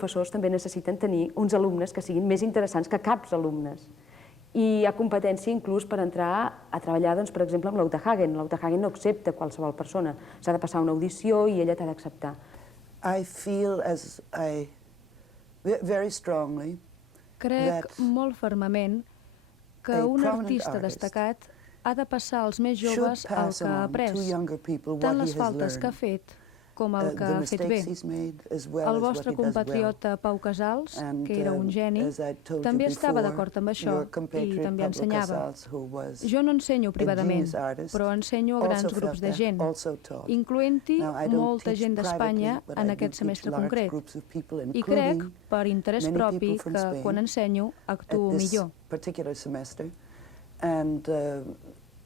professors també necessiten tenir uns alumnes que siguin més interessants que caps alumnes. I hi ha competència inclús per entrar a treballar, doncs, per exemple, amb l'Autohagen. L'Autohagen no accepta qualsevol persona. S'ha de passar una audició i ella t'ha d'acceptar. I feel very strongly Crec molt fermament que un artista destacat ha de passar als més joves el que ha après, tant les faltes que ha fet com el que ha fet bé. El vostre compatriota Pau Casals, que era un geni, també estava d'acord amb això i també ensenyava. Jo no ensenyo privadament, però ensenyo a grans grups de gent, incloent-hi molta gent d'Espanya en aquest semestre concret. I crec, per interès propi, que quan ensenyo actuo millor. And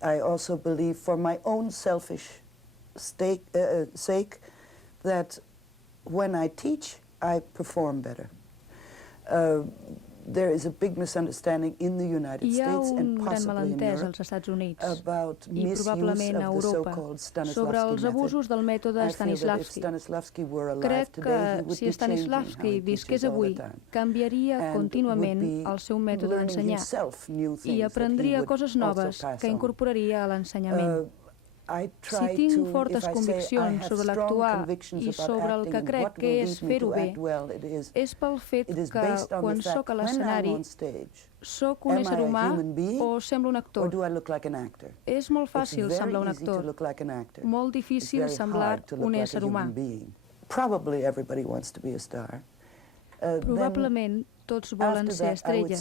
I also believe, for my own selfish sake, that when I teach, I perform better. There is a big misunderstanding in the United States and possibly in Europe about misuse of the so-called Stanislavski abusos del mètode Stanislavski. Crec que si Stanislavski visqués avui, canviaria contínuament el seu mètode d'ensenyar i aprendria coses noves que incorporaria a l'ensenyament. Si tinc fortes conviccions sobre l'actuar i sobre el que crec que és fer-ho bé, és pel fet que quan sóc a l'escenari sóc un ésser humà o semblo un actor. És molt fàcil semblar un actor, molt difícil semblar un ésser humà. Probablement tots volen ser estrelles.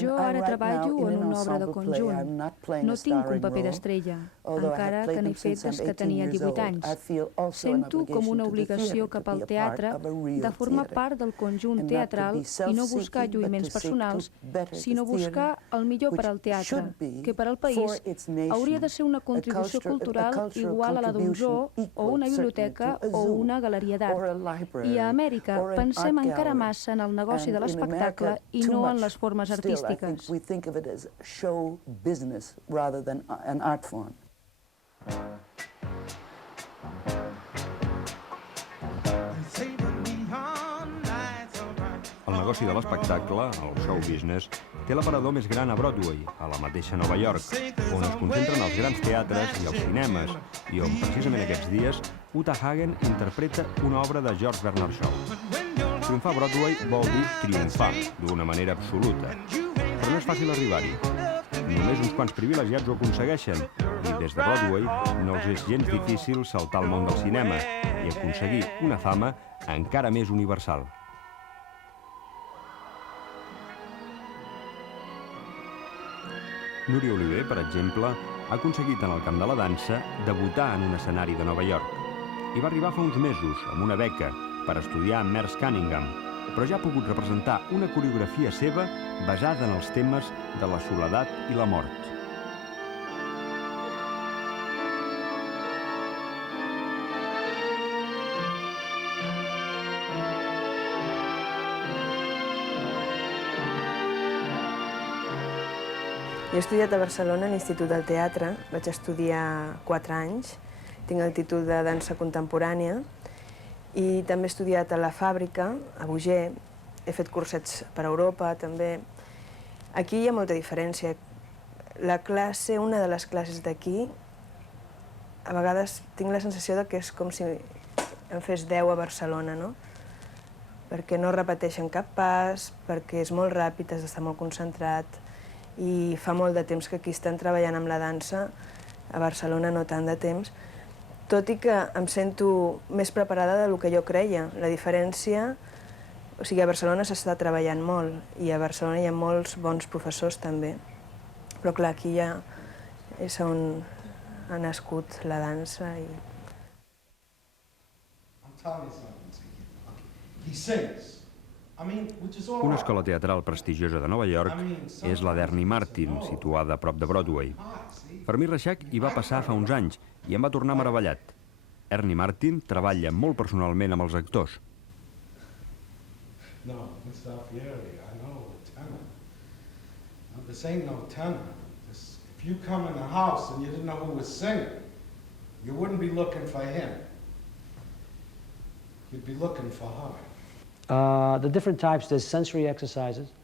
Jo ara treballo en una obra de conjunt. No tinc un paper d'estrella, encara que n'he fet des que tenia 18 anys. Sento com una obligació cap al teatre de formar part del conjunt teatral i no buscar lluïments personals, sinó buscar el millor per al teatre, que per al país hauria de ser una contribució cultural igual a la d'un zoo o una biblioteca o una galeria d'art. I a Amèrica pensem encara massa en el negoci de l'espectacle i no en les formes artístiques. El negoci de l'espectacle, el show business, té l'aparador més gran a Broadway, a la mateixa Nova York, on es concentren els grans teatres i els cinemes, i on precisament aquests dies Uta Hagen interpreta una obra de George Bernard Shaw. Triomfar a Broadway vol dir triomfar, d'una manera absoluta. Però no és fàcil arribar-hi. Només uns quants privilegiats ho aconsegueixen, i des de Broadway no els és gens difícil saltar al món del cinema i aconseguir una fama encara més universal. Núria Oliver, per exemple, ha aconseguit en el camp de la dansa debutar en un escenari de Nova York. Hi va arribar fa uns mesos, amb una beca, per estudiar amb Merce Cunningham, però ja ha pogut representar una coreografia seva basada en els temes de la soledat i la mort. Jo he estudiat a Barcelona a l'Institut del Teatre, vaig estudiar 4 anys, tinc el títol de dansa contemporània i també he estudiat a la Fàbrica, a Bouger, he fet cursets per Europa també. Aquí hi ha molta diferència. La classe, una de les classes d'aquí, a vegades tinc la sensació que és com si en fes 10 a Barcelona, no? Perquè no repeteixen cap pas, perquè és molt ràpid, has d'estar molt concentrat, i fa molt de temps que aquí estan treballant amb la dansa, a Barcelona no tant de temps, tot i que em sento més preparada del que jo creia. La diferència, o sigui, a Barcelona s'està treballant molt, i a Barcelona hi ha molts bons professors també, però clar, aquí ja és on ha nascut la dansa. Una escola teatral prestigiosa de Nova York és la d'Ernie Martin, situada a prop de Broadway. Fermí Reixac hi va passar fa uns anys i em va tornar meravellat. Ernie Martin treballa molt personalment amb els actors. No, Mr. Alfieri, I know the tenor. No, this ain't no tenor. If you come in the house and you didn't know who was singing, you wouldn't be looking for him. You'd be looking for her. The different types, there's sensory exercises.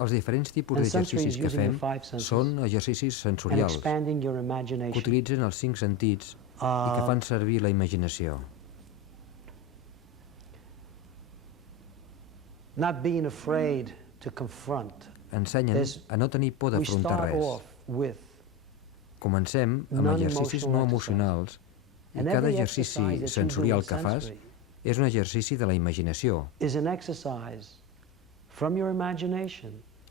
Els diferents tipus d'exercicis que fem són exercicis sensorials que utilitzen els 5 sentits i que fan servir la imaginació. Not being afraid to confront. Ensenyen a no tenir por d'afrontar res. Comencem amb exercicis no emocionals i cada exercici sensorial que fas és un exercici de la imaginació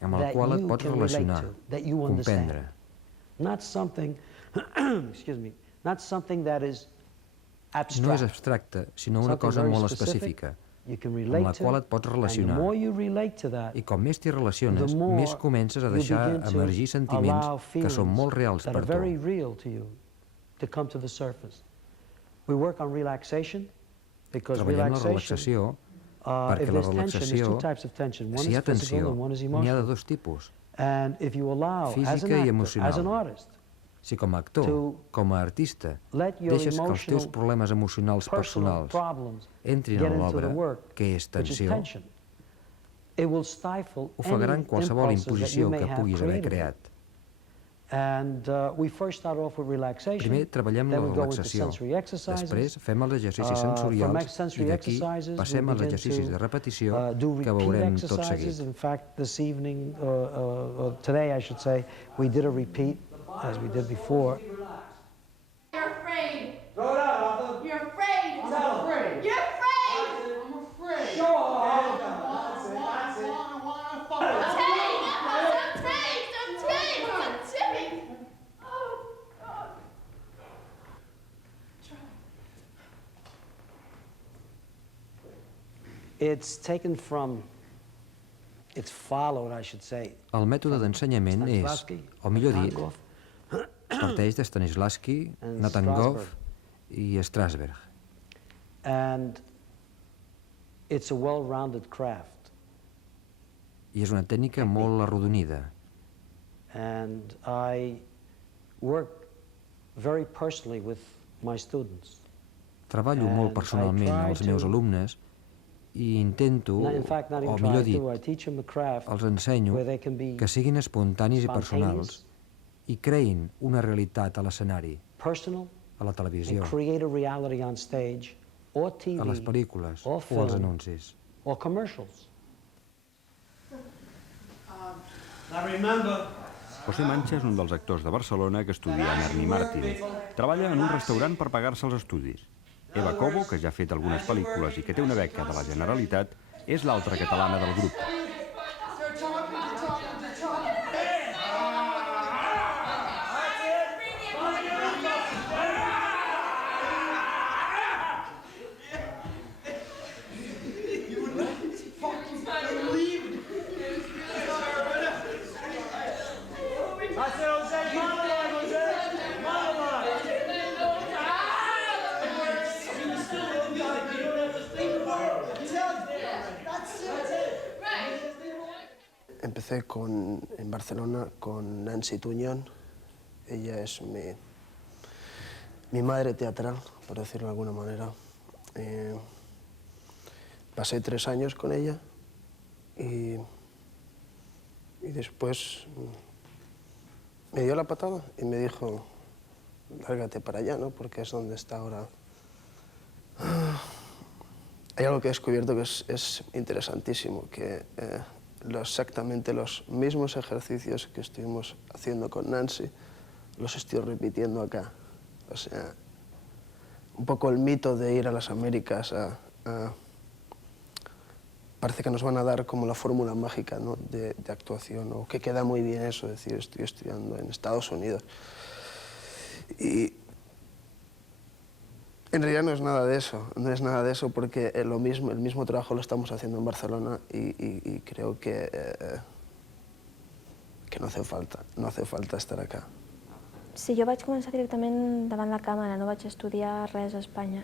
amb el qual et pots relacionar, comprendre. No és abstracte, sinó una cosa molt específica, amb la qual et pots relacionar. I com més t'hi relaciones, més comences a deixar emergir sentiments que són molt reals per tu. Treballem la relaxació perquè la relaxació, si hi ha tensió, n'hi ha de 2 tipus, física i emocional. Si com a actor, com a artista, deixes que els teus problemes emocionals personals entrin a l'obra, que és tensió, ofegaran qualsevol imposició que puguis haver creat. Primer treballem la relaxació, després fem els exercicis sensorials i d'aquí passem als exercicis de repetició que veurem tot seguit. As we did before. You're afraid. Throw it out, Arthur. You're afraid. I'm not afraid. You're afraid. I'm afraid. Show off. That's it. That's it. I'm tipping. Oh, God. It's taken from... It's followed, I should say. El mètode d'ensenyament és, o millor dit, parteix de Stanislavski, Natangov i Strasberg. And it's a well-rounded craft. I és una tècnica molt arrodonida. And I work very personally with my students. Treballo molt personalment amb els meus alumnes i intento, o millor dit, els ensenyo que siguin espontanis i personals i creïn una realitat a l'escenari, a la televisió, a les pel·lícules o als anuncis. José Mancha és un dels actors de Barcelona que estudia amb Ernie Martin. Treballa en un restaurant per pagar-se els estudis. Eva Cobo, que ja ha fet algunes pel·lícules i que té una beca de la Generalitat, és l'altra catalana del grup. Empecé en Barcelona con Nancy Tuñón. Ella es mi madre teatral, por decirlo de alguna manera. Pasé 3 años con ella y después me dio la patada y me dijo, lárgate para allá, ¿no? Porque es donde está ahora. Hay algo que he descubierto que es interesantísimo, que exactamente los mismos ejercicios que estuvimos haciendo con Nancy los estoy repitiendo acá. O sea, un poco el mito de ir a las Américas parece que nos van a dar como la fórmula mágica, ¿no? de actuación, o que queda muy bien eso, decir, estoy estudiando en Estados Unidos. Y en realidad no es nada de eso, porque el mismo trabajo lo estamos haciendo en Barcelona y creo que no hace falta estar acá. Sí, jo vaig començar directament davant la càmera, no vaig estudiar res a Espanya.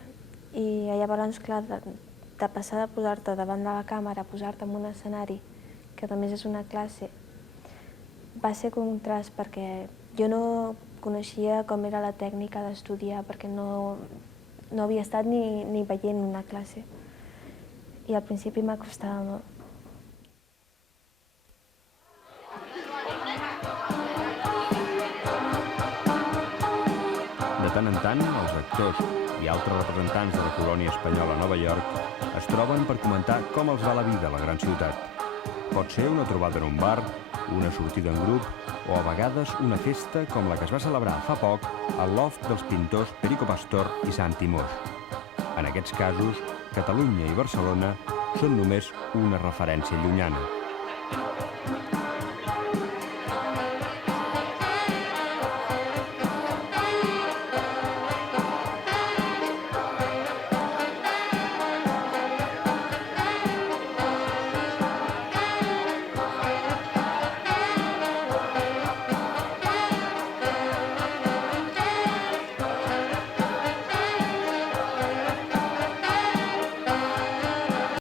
I llavors, clar, de passar de posar-te davant de la càmera a posar-te en un escenari, que a més és una classe, va ser contrast perquè jo no coneixia com era la tècnica d'estudiar, perquè no havia estat ni veient una classe. i al principi m'acostava molt. De tant en tant, els actors i altres representants de la colònia espanyola a Nova York es troben per comentar com els va la vida a la gran ciutat. Pot ser una trobada en un bar, una sortida en grup o a vegades una festa com la que es va celebrar fa poc al loft dels pintors Perico Pastor i Santi Mos. En aquests casos, Catalunya i Barcelona són només una referència llunyana.